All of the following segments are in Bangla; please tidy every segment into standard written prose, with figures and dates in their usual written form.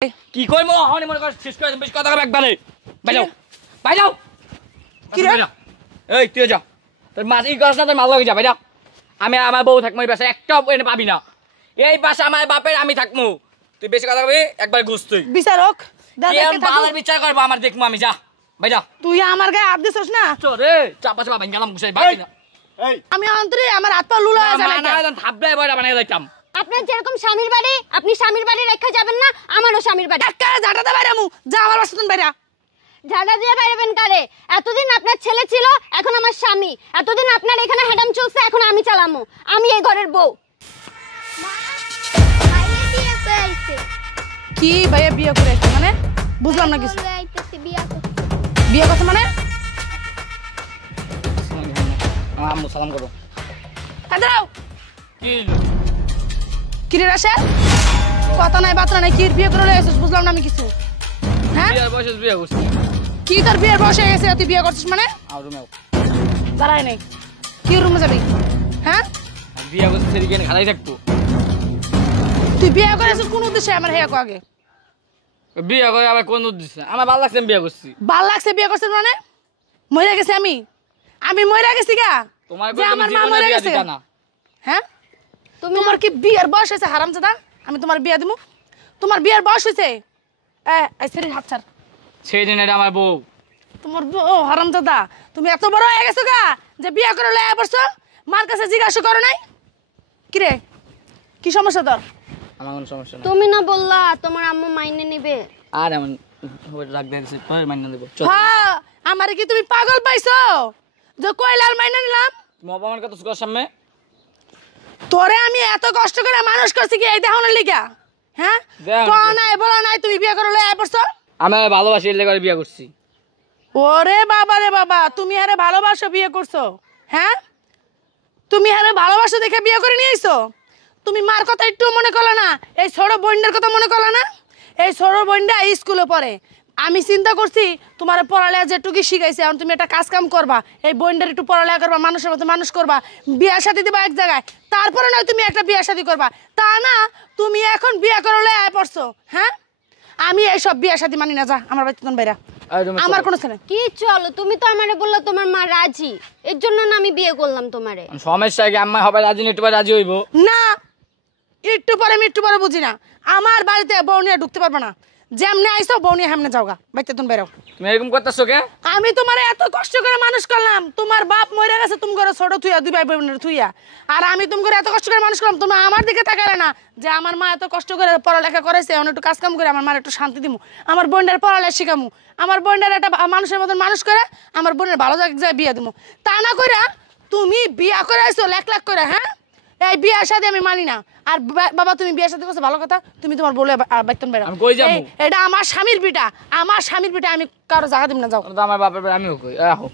কি কইমো হনি মনে কর শেষ করে বেশ কথা একবারে বাই যাও কি রে এই তুই যা তোর মাছ ই গাছ না তোর মাল লাগে যা বাই যা আমি আমার বউ থাকমু এই বাসা একটা এনে পাবি না এই বাসা আমার বাপের আমি থাকমু তুই বেশি কথা কবি একবার ঘুষ তুই বিচারক দাদাকে বাবার বিচার করব আমার দেখমু আমি যা বাই যা তুই আমার গায়ে হাত দিছস না চরে চাপা চাপা ভাঙলাম ঘুষাই বাকি না এই আমি অন্তরে আমার হাত পা লুলা হয়ে যাবে না না থাবলাই বড় বানাই লাইতাম আপনার যেরকম স্বামীর বাড়ি আপনি স্বামীর বাড়ি রেখে যাবেন না আমারও স্বামীর বাড়ি একটা ঝাঁটাতে বাইরামু যা আমার বাসাতন বাইরা ঝাড়া দিয়ে বাইরেবেন কারে এতদিন আপনার ছেলে ছিল এখন আমার স্বামী এতদিন আপনার এখানে হ্যাডাম চলছে এখন আমি চালামু আমি এই ঘরের বউ কি ভাইয়া বিয়ে করে আইছে মানে বুঝলাম না কিছু বিয়ে কথা মানে আম্মু সালাম করো দাঁড়াও কি কি রে রাশেদ কথা নাই বার্তা নাই কি বিয়ে করে লইছিস বুঝলাম না আমি কিছু হ্যাঁ বিয়ার বয়স বিয়া করছি কি তোর বিয়ের বয়স হয়ে গেছে তুই বিয়ে করছিস মানে আর রুমেও দাঁড়াই নাই কি রুমে যাবি হ্যাঁ বিয়া করছি সেদিকে খালাই থাকতো তুই বিয়ে করেছিস কোন উদ্দেশ্যে আমার হেয়া আগে বিয়া করে আবার কোন উদ্দেশ্যে আমার ভালো লাগছে বিয়া করছি ভাল লাগছে বিয়ে করছিস মানে মরে গেছি আমি মরে গেছি গা তোমার যে আমার মা মরে গেছে না হ্যাঁ তোমার কি বিয়ের বয়স হয়েছে হারামজাদা আমি তোমার বিয়ে দিমু তোমার বিয়ের বয়স হয়েছে এই সেরি হাত ছাড় সেই দিন এটা আমার বউ তোমার ও হারামজাদা তুমি এত বড় হয়ে গেছো গা যে বিয়ে করে লয়ে পড়ছো মার কাছে জিজ্ঞাসা করো নাই কি রে কি সমস্যা তোর আমার কোনো সমস্যা না তুমি না বললা তোমার আম্মু মাইনে নেবে আর এমন রাখ দিয়েছে পরে মাইনা দেবো হ্যাঁ আমারে কি তুমি পাগল পাইছো যে কইলার মাইনা নিলাম তুমি অপমান কত সুগার সামনে তোরে আমি এত কষ্ট করে মানুষ করছি কি এই দেখানোর লিগা হ্যাঁ কোন নাই বলা নাই তুমি বিয়ে করে লয়ে পড়ছো আমি ভালোবাসি এলে করে বিয়ে করছি ওরে বাবা রে বাবা তুমি আরে ভালোবাসো বিয়ে করছো হ্যাঁ তুমি আরে ভালোবাসো দেখে বিয়ে করে নিয়ে আইছো তুমি মার কথা একটু মনে করলা না এই ছোট বোনটার কথা মনে করলা না এই ছোট বোনটা স্কুলে পড়ে আমি চিন্তা করছি তোমার পড়ালেখা যেটুকু শিখাইছে এখন তুমি একটা কাজ কাম করবা এই বোনটার একটু পড়ালেখা করবা মানুষের মতো মানুষ করবা বিয়া শাদী দিবা এক জায়গায় তারপরে নয় তুমি একটা বিয়া শাদী করবা তা না তুমি এখন বিয়ে করলে আয় পড়ছো হ্যাঁ আমি এইসব বিয়া শাদী মানি না যা আমার বাড়িতে বাইরা আমার কোনো ছেলে কি চলো তুমি তো আমারে বললা তোমার মা রাজি এর জন্য না আমি বিয়ে করলাম তোমারে সমস্যা কি আম্মা হবে রাজি না একটু রাজি হইব না একটু পরে বুঝি না আমার বাড়িতে বউ নিয়ে ঢুকতে পারবে না যেমনে আইসো বউ নিয়ে হেমনে যাওগা বাইতে তুমি বেরো তুমি এরকম করতেছো কে আমি তোমার এত কষ্ট করে মানুষ করলাম তোমার বাপ মরে গেছে তুমি করে ছোট থুইয়া দুই ভাই বোনের থুইয়া আর আমি তুমি করে এত কষ্ট করে মানুষ করলাম তুমি আমার দিকে তাকালে না যে আমার মা এত কষ্ট করে পড়ালেখা করেছে এখন একটু কাজ কাম করে আমার মার একটু শান্তি দিমু আমার বোনের পড়ালেখা শিখামু আমার বোনের একটা মানুষের মতন মানুষ করে আমার বোনের ভালো জায়গায় বিয়ে দিমু তা না করে তুমি বিয়া করে আইসো লাখ লাখ করে হ্যাঁ এই বিয়ার সাথে আমি মানি না আর বাবা তুমি বিয়ার সাথে করছো ভালো কথা তুমি তোমার বলে বাইতন বেরা আমি কই যাবো এটা আমার স্বামীর পিঠা আমি কারো জায়গা দিব না যাও আমার বাপের বাড়ি আমিও কই আহো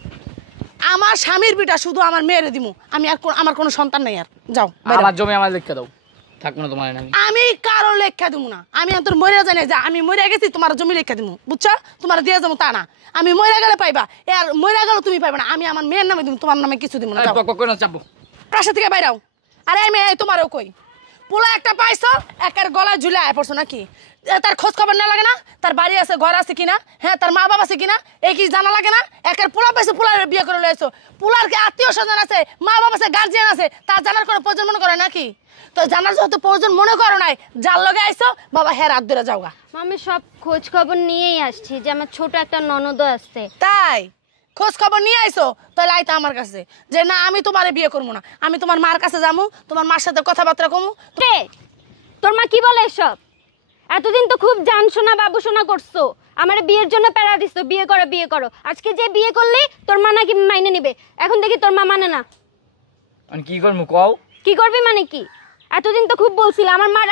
আমার স্বামীর পিঠা শুধু আমার মেয়েরে দিমু আমি আর আমার কোনো সন্তান নাই আর যাও আমার জমি আমার লিখে দাও থাকবো না তোমার নামে আমি কারো লেখা দিব না আমি তোর মরে জানি যে আমি মরে গেছি তোমার জমি লেখা দিমু বুঝছো তোমার দিয়ে যাবো তা না আমি মরে গেলে পাইবা আর মরে গেলে তুমি পাইবা না আমি আমার মেয়ের নামে দিব তোমার নামে কিছু দিব না যাও চাপবো প্রাসা থেকে বাইরাও আরে মেয়ে তোমারও কই পোলা একটা পাইছো একের গলায় ঝুলে আয় পড়ছো নাকি তার খোঁজ খবর না লাগে না তার বাড়ি আছে ঘর আছে কিনা হ্যাঁ তার মা বাবা আছে কিনা এই কি জানা লাগে না একের পোলা পাইছো পোলার বিয়ে করে লইছো পোলার কি আত্মীয় স্বজন আছে মা বাবা আছে গার্জিয়ান আছে তার জানার কোনো প্রয়োজন মনে করে নাকি তো জানার যেহেতু প্রয়োজন মনে করো নাই যার লগে আইছো বাবা হ্যাঁ রাত ধরে যাওগা আমি সব খোঁজ খবর নিয়েই আসছি যে আমার ছোট একটা ননদ আছে তাই খোঁজ খবর নিয়ে আইসো তাহলে আইতো আমার কাছে যে না আমি তোমারে বিয়ে করবো না আমি তোমার মার কাছে যাবো তোমার মার সাথে কথাবার্তা কমু রে তোর মা কি বলে এসব এতদিন তো খুব জানশোনা বাবুশোনা করছো আমার বিয়ের জন্য প্যারা দিছো বিয়ে করো আজকে যে বিয়ে করলি তোর মা নাকি মাইনে নিবে এখন দেখি তোর মা মানে না আমি কি করবো কও কি করবি মানে কি এতদিন তো খুব বলছিল আমার মা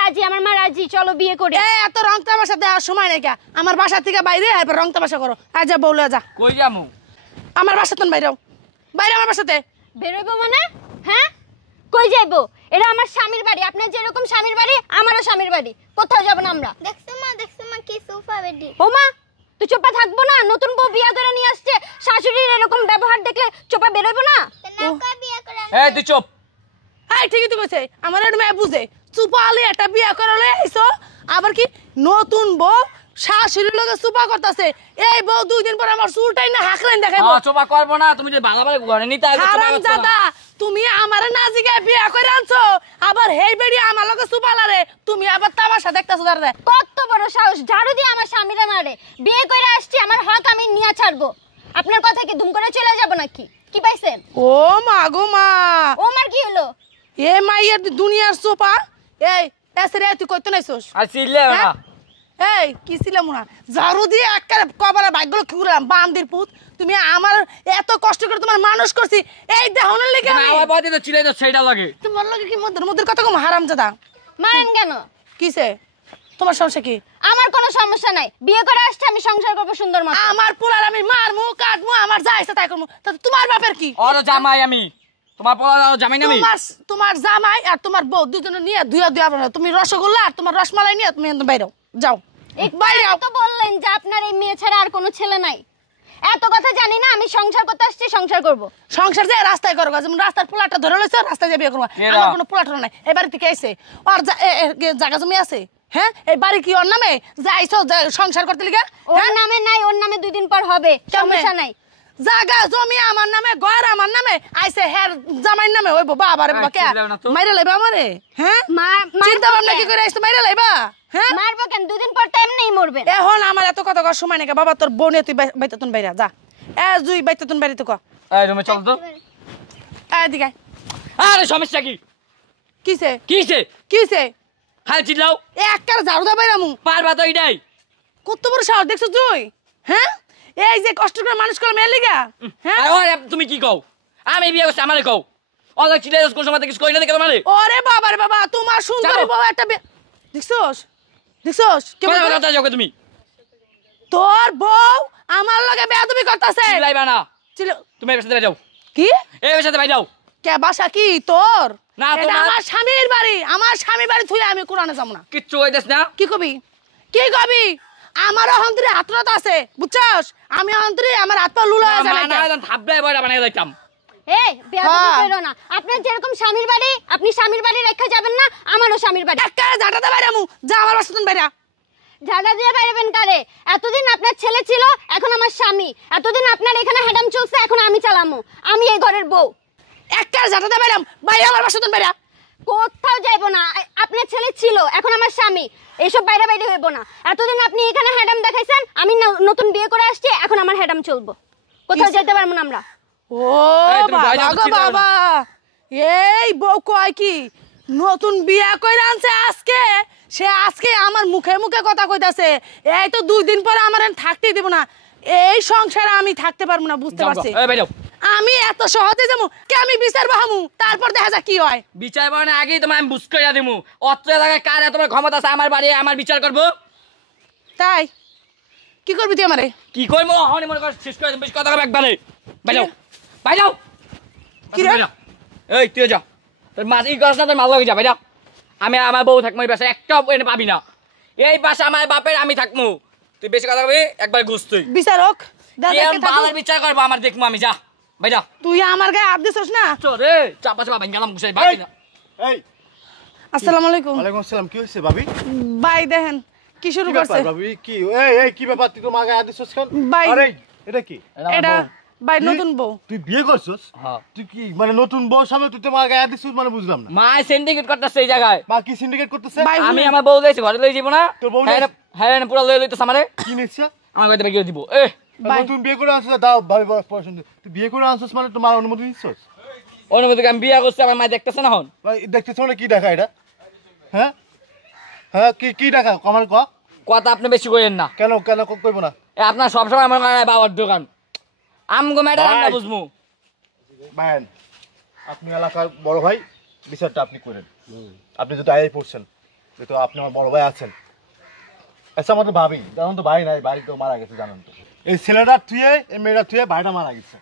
রাজি চলো বিয়ে করি এত রং তামাশা দেওয়ার সময় নেই কা আমার বাসা থেকে বাইরে এরপর রং তামাশা করো আজ যা বউলে যা কই যামু আমার বাসাতন বাইরেও বাইরে আমার বাসাতে বেরোবো মানে হ্যাঁ কই যাইবো এটা আমার স্বামীর বাড়ি আপনার যেরকম স্বামীর বাড়ি আমারও স্বামীর বাড়ি কোথাও যাবো না আমরা দেখছো মা কি সোফা বেডি ও মা তুই চোপা থাকবো না নতুন বউ বিয়া করে নিয়ে আসছে শাশুড়ির এরকম ব্যবহার দেখলে চোপা বেরোবো না বিয়ে করে এই তুই চুপ এই ঠিকই তো কইছে আমার একটু মেয়ে বুঝে চুপালি একটা বিয়ে করে লই আইছো আবার কি নতুন বউ শাশুড়ির লগে সুপা করতেছে। এই বউ 2 দিন পর আমার চুলটাই না হাকলেন দেখাইবো। চোপা করবো না, তুমি যে ভালো ভালো ঘরে নিতে আইছো চোপা করছো না। হারামজাদা, তুমি আমারে না জিগায় বিয়া করে আনছো, আবার হেই বেড়ি আমার লগে সুপা লারে, তুমি আবার তামাশা দেখতাছো দাঁড়া। কত বড় সাহস, ঝাড়ু দিয়ে আমার স্বামীরা মারে। বিয়ে করে আসছি, আমার হক আমি নিয়ে ছাড়বো। আপনার কথা কি দুম করে চলে যাব নাকি? কি পাইছেন? ও মা গো মা, ও আমার কি হলো? এ মাইয়ের দুনিয়ার সোপা। এই এসরে তুই কইতে নাইছস? আর চিল্লে না। এই কি ছিলাম না, ঝাড়ু দিয়ে একেবারে কপালে ভাগ্যগুলো খুঁড়লাম। বান্দির পুত, তুমি আমার এত কষ্ট করে তোমার মানুষ করছি, এই দেহনের লেগে তুমি আমি আমার বাড়িতে তো চিল্লাই তো সেইটা লাগে। তোমার লগে কি মধ্যে মধ্যে কথা কম হারামজাদা। মারেন কেন? কিসে তোমার সমস্যা কি? আমার কোনো সমস্যা নাই, বিয়ে করে আসছে, আমি সংসার করবো সুন্দর মতো। আমার পোলার আমি মারমু কাটমু, আমার যা ইচ্ছা তাই করমু। তা তোমার বাপের কি? ওর জামাই আমি, তোমার পোলা জামাই না আমি। তোমার জামাই আর তোমার বউ দুজনে নিয়ে দুয়া দুয়া বানাও। তুমি রসগোল্লা আর তোমার রসমালাই নিয়ে তুমি একদম বাইরে যাও। বাইরে তো বললেন যে আপনার এই মেয়ে ছাড়া আর কোনো ছেলে নাই। এত কথা জানি না, আমি সংসার করতে আসছি, সংসার করব। সংসার যে রাস্তায় করবো, যেমন রাস্তার পোলাটা ধরে লইছো, রাস্তায় যে বিয়ে করবো। আমার কোনো পোলাটা নাই, এই বাড়ি থেকে আইছে। ওর জায়গা জমি আছে, হ্যাঁ? এই বাড়ি কি ওর নামে? যাইছো সংসার করতে লিগা? ওর নামে নাই, ওর নামে 2 দিন পর হবে, সমস্যা নাই। জায়গা জমি আমার নামে, ঘর আমার নামে, আইছে হ্যাঁ জামাইর নামে। ওই বাবা রে বাবা, কে মাইরা লাইবা আমারে? হ্যাঁ, চিন্তা ভাবনা কি করে আইছো? মাইরা লাইবা? হ্যাঁ, মারবো কেন? 2 দিন পর তো এমনিই মরবে। এখন আমার এত কথা কর সময় নেই। বাবা তোর বোনে তুই বাইতেতুন বাইরা যা। জুই বাইতেতুন বাইরে তো ক। এই রুমে চল তো। এদিকে আরে সমস্যা কি? কিসে কিসে? কিসে খালি চিল্লাও। একটা ঝাড়ু দা বাইরামু। পারবা তো এইটাই। কত বড় সাহস দেখছো তুই? হ্যাঁ, এই যে কষ্ট করে মানুষ করে মেয়ে লিগা। হ্যাঁ, আরে তুমি কি কও? আমি বিয়ে করছি, আমারে কও। অনেক চিল্লাই কোন সময় কিছু কই না দেখে তোমারে। ওরে বাবা রে বাবা, তোমার সুন্দরী বউ একটা দেখছোস? দেখছোস কেমন কথা যাও তুমি? তোর বউ আমার লগে বেয়াদবি করতেছে। চিল্লাইবা না। ছিল তুমি এর সাথে যাও। কি? এর সাথে যাও। কে বাসা কি তোর? না, এটা তোমার। আমার স্বামীর বাড়ি, আমার স্বামীর বাড়ি থুই আমি কোরআনে যাব না। কিচ্ছু কইতেছ না। কি কবি? কি কবি? আমার অহন্তরে হাতরাত আছে, বুঝছস? আমি অহন্তরে আমার হাত পা লুলা হয়ে না যায়। না, থাবলাই বড় বানাই যাইতাম। এই বেয়াদবি করো না। আপনার যেরকম স্বামীর বাড়ি, আপনি স্বামীর বাড়ি রেখে যাবেন না, আমারও স্বামীর বাড়ি। একটা ঝাঁটাতে বাইরামু, যা আমার বাসাতুন বাইরা। ঝাড়া দিয়ে বাইরেবেন কারে? এতদিন আপনার ছেলে ছিল, এখন আমার স্বামী। এতদিন আপনার এখানে হেডাম চলছে, এখন আমি চালামু। আমি এই ঘরের বউ। একটা ঝাঁটাতে বাইরাম, বাইরে আমার বাসাতুন বাইরা। কোথাও যাইবো না। আপনার ছেলে ছিল, এখন আমার স্বামী। এইসব বাইরে বাইরে হইব না। এতদিন আপনি এখানে হেডাম দেখাইছেন, আমি নতুন বিয়ে করে আসছি, এখন আমার হেডাম চলবো। কোথাও যেতে পারবো না আমরা। ও এই তুমি বাবা বাইরে গো ছিলে না। বাবা, এই বউ কয় কি নতুন বিয়া কইরা আনছে আজকে, সে আজকে আমার মুখে মুখে কথা কইতাছে। এই তো 2 দিন পরে আমার থাকতেই দিব না, এই সংসারে আমি থাকতে পারবো না, বুঝতে পারছি। এই বাইরে যাও। আমি এত সহজে যাবো কে? আমি বিচার বাহামু, তারপর দেখা যাক কি হয়। বিচার বানানোর আগেই তোমার আমি বুঝ কইরা দিমু। অত্র এলাকায় কার তোমার ক্ষমতা আছে আমার বাড়ি আমার বিচার করব? তাই কি করবি তুই আমারে? কি কইমু? হনি মনে কর শেষ করে দিম, বেশি কথা কবে একবারে। বাইরে যাও। বাইরে যাও। কি রে? এই তুই যা। তোর মাছ ই করছ না, তোর মাল লগে যা। বাইরে আমি আমার বউ থাকমু এই বাসায়, একটা এনে পাবি না। এই বাসা আমার বাপের, আমি থাকমু। তুই বেশি কথা কবি একবার ঘুষ তুই। বিচার হোক, বাবার বিচার করবো, আমার দেখবো আমি। যা বাইরে। তুই আমার গায়ে হাত দিছস না? রে চাপা চাপা গেলাম ঘুষাই বাকি না। এই আসসালামু আলাইকুম। ওয়ালাইকুম আসসালাম। কি হইছে ভাবি? ভাই দেখেন কি শুরু কি করছে। ব্যাপার ভাবি? কি এই কি ব্যাপার? তুই তো মাগে আদিছস কেন? ভাই। আরে এটা কি? এটা ভাই তুই- নতুন বউ। তুই বিয়ে করছস? হ্যাঁ। তুই কি মানে নতুন বউ সামনে তুই তো মাগে আদিছস মানে বুঝলাম না। মা সিন্ডিকেট করতেছে এই জায়গায়। মা কি সিন্ডিকেট করতেছে? ভাই, আমি আমার বউ যাইছি ঘরে লই যাব না। তোর বউ হ্যাঁ হ্যাঁ পুরো লই লইতেছ আমারে। কি নিচ্ছে? আমার কইতে বেগিয়ে দিব। ভাই। নতুন বিয়ে করে আনছস? দাও ভাবি পড়াশোনা। তুই বিয়ে করে আনছস মানে তোমার অনুমতি নিছস? অনুমতি আমি বিয়া করছি, আমার মা দেখতেছে না হন। ভাই দেখতেছ না কি দেখা এটা? হ্যাঁ হ্যাঁ, কি দেখা আমার ক? কথা আপনি বেশি কইেন না। কেন কেন কইব না? আপনার সবসময় আমার কাছে বাবার দোকান। আমগো ম্যাডাম আমরা ভাই। বুঝমু। ভাইন, আপনি এলাকার বড় ভাই, বিচারটা আপনি করেন। আপনি যদি আয় পড়ছেন, তো আপনি আমার বড় ভাই আছেন। আচ্ছা আমাদের ভাবি, জানেন তো ভাই নাই, ভাই তো মারা গেছে জানেন তো। এই ছেলেটা থুয়ে এই মেয়েটা থুয়ে ভাইটা মারা গেছে।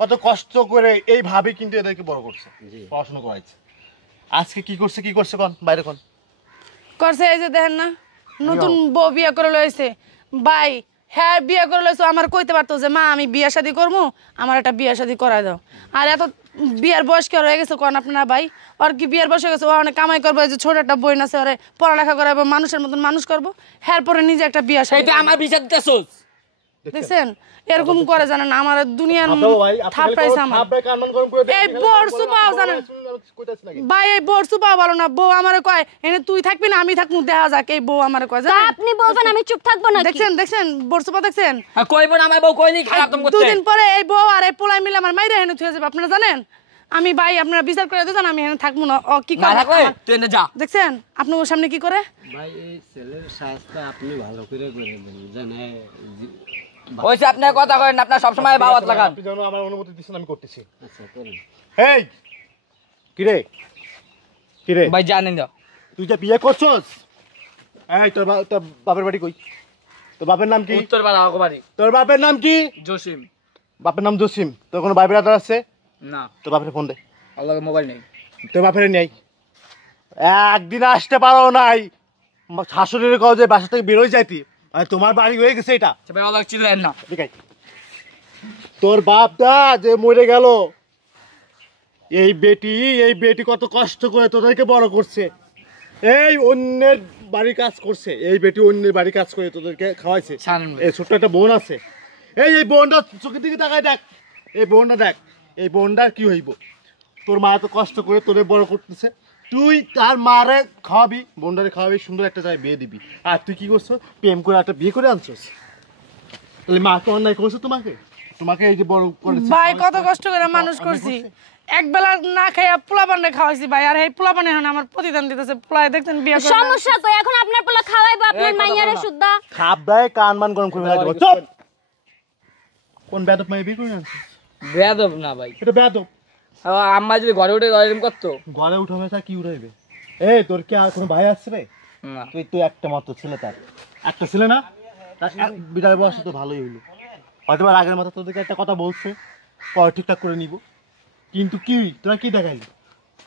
কত কষ্ট করে এই ভাবি কিন্তু এদেরকে বড় করছে, পড়াশোনা করাইছে। আজকে কি করছে কোন বাইরে কোন করছে? এই যে দেখেন না, নতুন বউ বিয়ে করে লইছে। ভাই হ্যাঁ বিয়ে করে লইছো, আমার কইতে পারতো যে মা আমি বিয়ে শাদী করবো, আমার একটা বিয়ে শাদী করাই দাও। আর এত বিয়ের বয়স কি আর হয়ে গেছে কোন আপনারা ভাই? আর কি বিয়ের বয়স হয়ে গেছে? ও অনেক কামাই করবো, এই যে ছোট একটা বোন আছে ওরে পড়ালেখা করাবো, মানুষের মতন মানুষ করবো, হ্যার পরে নিজে একটা বিয়ে শাদী এইটা আমার বিচার দিতেছস। দেখছেন এরকম করে জানেন আমার দুনিয়ার আপনারও ভাই, আপনি খালি থাপড়াইছে কোনো আমার। থাপড়ায় কান মান গরম করে দেন, এই আপনি খালি বর্ষু বলেন, পাও আপনার জানেন? শুনুন, আমি কইতাছি নাকি? ভাই এই বর্ষু পাও ভালো না, বউ আমারে কয় এনে তুই থাকবি না আমি থাকবো, দেখা যাক। এই বউ আমারে কয় তা জানেন? আপনি বলবেন আমি চুপ থাকবো না? দেখছেন দেখছেন বর্ষু পা দেখছেন? আর কইব না আমার বউ কইনি খারাপ তুমি করতে। দুদিন পরে এই বউ আর এই পোলাই মিলে আমার মাইরে হেনে থুয়ে যাবে, আপনারা জানেন? আমি ভাই আপনারা বিচার করে দিতেন, আমি এখানে থাকবো না। ও কি না করে থাকবে তুই এনে যা। দেখছেন আপনার ওর সামনে কি করে? ভাই এই ছেলের সাজটা আপনি ভালো করে দেন জানে ওইসে আপনার কথা করেন না, আপনার সবসময় বাবাত লাগান। আপনি জানো আমার অনুমতি দিচ্ছেন, আমি করতেছি। আচ্ছা করেন। এই কিরে কিরে, ভাই জানেন না তুই যে বিয়ে করছস, এই তোর তোর বাপের বাড়ি কই? তোর বাপের নাম কি? উত্তর পাড়া বাড়ি তোর বাপের নাম কি? জসিম। বাপের নাম জসিম। তোর কোনো ভাই ব্রাদার আছে? না তোর বাপের ফোন দে। আল্লাহর মোবাইল নেই। তোর বাপের নেই, একদিন আসতে পারো নাই, শাশুড়ির কাছে বাসা থেকে বেরোয় যাইতি, আর তোমার বাড়ি হয়ে গেছে এটা। সে ভাই আল্লাহ চিল্লেন না। ঠিক আছে, তোর বাপটা যে মরে গেল, এই বেটি কত কষ্ট করে তোদেরকে বড় করছে, এই অন্যের বাড়ি কাজ করছে, এই বেটি অন্যের বাড়ি কাজ করে তোদেরকে খাওয়াইছে। ছাড়েন ভাই। এই ছোট্ট একটা বোন আছে, এই বোনটা চোখের দিকে তাকায় দেখ, এই বোনটা দেখ, এই বোনটার কি হইব? তোর মা তো কষ্ট করে তোরে বড় করতেছে, তুই তার মারে খাওয়াবি, বোনটারে খাওয়াবি, সুন্দর একটা জায়গায় বিয়ে দিবি, আর তুই কি করছো? প্রেম করে একটা বিয়ে করে আনছস। তাহলে মা তো অন্যায় করছে তোমাকে, তোমাকে এই যে বড় করেছে। ভাই কত কষ্ট করে মানুষ করছি, এক বেলা না খাইয়া পোলা পান্ডে খাওয়াইছি ভাই, আর এই পোলা পান্ডে এখন আমার প্রতিদান দিতেছে। পোলায় দেখছেন বিয়ে করে সমস্যা কই? এখন আপনার পোলা খাওয়াইবো আপনার মাইয়ারে সুদ্ধা। খাপ দেয় কান মান গরম করে ফেলা দেবো। চুপ! কোন বেদব মাই বিয়ে করে আনছিস? বেয়াদব না ভাই। এটা বেদব। আম্মা যদি ঘরে উঠে এরকম করতো। ঘরে উঠাবে তা কি উঠাইবে? এই তোর কি আর কোনো ভাই আসবে? না তুই একটা মাত্র ছেলে, তার একটা ছেলে না, তার বিদায় বয়স তো ভালোই হইলো, হয়তো আর আগের মতো তোদেরকে একটা কথা বলছে, পরে ঠিকঠাক করে নিব। কিন্তু কি তোরা কি দেখাইলি?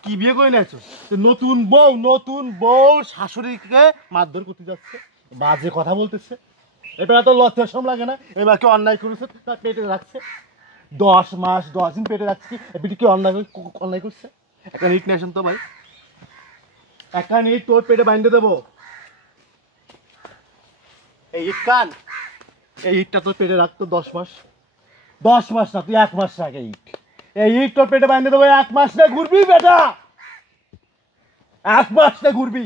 কি বিয়ে করে নিয়েছো? নতুন বউ শাশুড়িকে মারধর করতে যাচ্ছে, বাজে কথা বলতেছে, এটা তো লজ্জা শরম লাগে না? এবার কি অন্যায় করেছে, তার পেটে রাখছে 10 মাস 10 দিন পেটে রাখছি, এবারে কি অন্যায় করছে? একটা নিট নেশন তো ভাই, একটা নিট তোর পেটে বাইন্ধে দেবো। এই ইট কান, এই ইটটা তোর পেটে রাখতো 10 মাস, 10 মাস না, তুই 1 মাস রাখ। এই ইট তোর পেটে বাইন্ধে দেবো, 1 মাস না ঘুরবি বেটা, 1 মাস না ঘুরবি।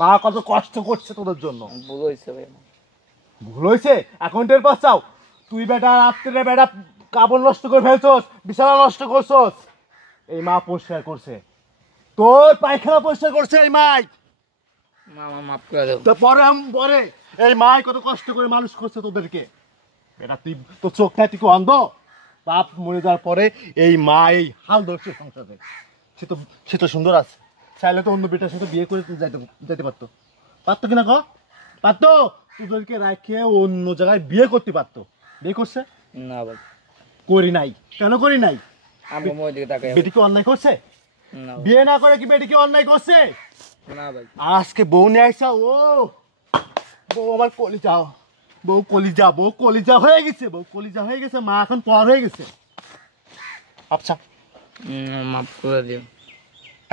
মা কত কষ্ট করছে তোদের জন্য। ভুল হয়েছে ভাই। ভুল হয়েছে এখন টের পাচ্ছাও? তুই বেটা রাত্রে বেটা কাপড় নষ্ট করে ফেলছস, বিছানা নষ্ট করছস, এই মা পরিষ্কার করছে, তোর পায়খানা পরিষ্কার করছে এই মাই। মামা মাফ করে দেব। তো পরে এই মাই কত কষ্ট করে মানুষ করছে তোদেরকে, বেটা তুই তো চোখ নাই, তুই কি অন্ধ? বাপ মরে যাওয়ার পরে এই মা এই হাল ধরছে সংসারে। সে তো সুন্দর আছে, চাইলে তো অন্য বেটার সাথে বিয়ে করে যেতে পারতো, পারতো কিনা ক? পারতো, তোদেরকে রাখে অন্য জায়গায় বিয়ে করতে পারতো। বিয়ে করছে না ভাই। করি নাই, কেন করি নাই? আমি মোর দিকে তাকাই। বেটি কি অন্যায় করছে? না বিয়ে না করে কি বেটি কি অন্যায় করছে? না ভাই। আর আজকে বউ নিয়ে আইসা, ও বউ আমার বউ কলিজা হয়ে গেছে, মা এখন পর হয়ে গেছে। আচ্ছা মাফ করে দিও।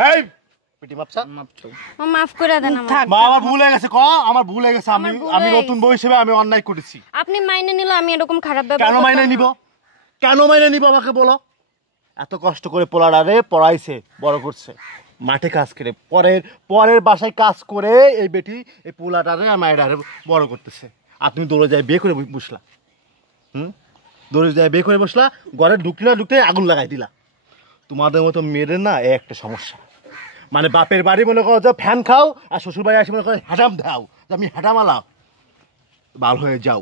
হেই বেটি মাপসা, মাফ চাও। মাফ করে দেন আমাকে। থাক। মা আমার ভুল হয়ে গেছে, আমার ভুল হয়ে গেছে, আমার ভুল আমি হয়ে নতুন বউ হিসেবে আমি অন্যায় করেছি। আপনি মাইনে নিলে আমি এরকম খারাপ কেন ব্যবহার মাইনে করতাম নিব? না। কেন মাইনে নিব আমাকে বলো? এত কষ্ট করে পোলাডারে পড়াইছে, বড় করছে, মাঠে কাজ করে, পরের বাসায় কাজ করে এই বেটি এই পোলাডারে আর মায়েরারে বড় করতেছে, আর তুমি দৌড়ে যায় বিয়ে করে বসলা। দৌড়ে যায় বিয়ে করে বসলা, ঘরে ঢুকতে আগুন লাগাই দিলা। তোমাদের মতো মেয়েদের না এই একটা সমস্যা, মানে বাপের বাড়ি মনে করো যে ফ্যান খাও, আর শ্বশুর বাড়ি আসে মনে করো হ্যাটাম দাও, যে আমি হ্যাটামালা ভালো হয়ে যাও।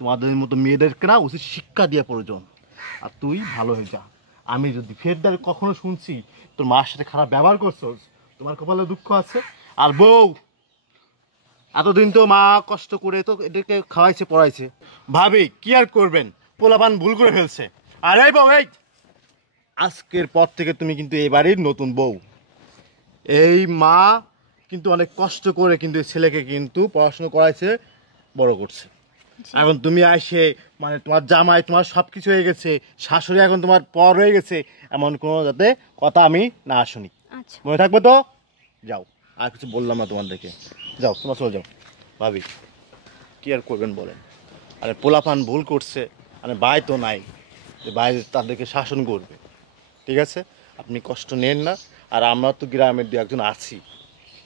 তোমাদের মতো মেয়েদেরকে না উচিত শিক্ষা দিয়ে প্রয়োজন, আর তুই ভালো হয়ে যা। আমি যদি ফের দ্বারে কখনো শুনছি তোর মার সাথে খারাপ ব্যবহার করছোস, তোমার কপালে দুঃখ আছে। আর বউ, এতদিন তো মা কষ্ট করে তো এদেরকে খাওয়াইছে পড়াইছে, ভাবি কি আর করবেন, পোলাপান ভুল করে ফেলছে। আর এই বউ, এই আজকের পর থেকে তুমি কিন্তু এই বাড়ির নতুন বউ। এই মা কিন্তু অনেক কষ্ট করে কিন্তু ছেলেকে কিন্তু পড়াশোনা করাইছে, বড় করছে। এখন তুমি আসে মানে তোমার জামাই তোমার সব কিছু হয়ে গেছে, শাশুড়ি এখন তোমার পর হয়ে গেছে, এমন কোনো যাতে কথা আমি না শুনি। আচ্ছা মনে থাকবে তো? যাও, আর কিছু বললাম না তোমাদেরকে, যাও তোমরা চলে যাও। ভাবি কি আর করবেন বলেন, আরে পোলাপান ভুল করছে, মানে ভাই তো নাই যে ভাই তাদেরকে শাসন করবে। ঠিক আছে, আপনি কষ্ট নেন না, আর আমরা তো গ্রামের দু একজন আছি,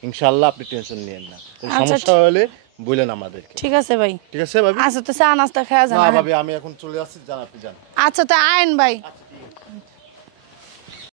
ইনশাল্লাহ আপনি টেনশন নেন না। কোনো আচ্ছা, সমস্যা হলে বললেন আমাদেরকে। ঠিক আছে ভাই। ঠিক আছে ভাবি? আচ্ছা তো চা নাস্তা খাওয়া না যান। ভাবি, আমি এখন চলে আসছি, যান আপনি যান। আচ্ছা তো আইন ভাই। আচ্ছা।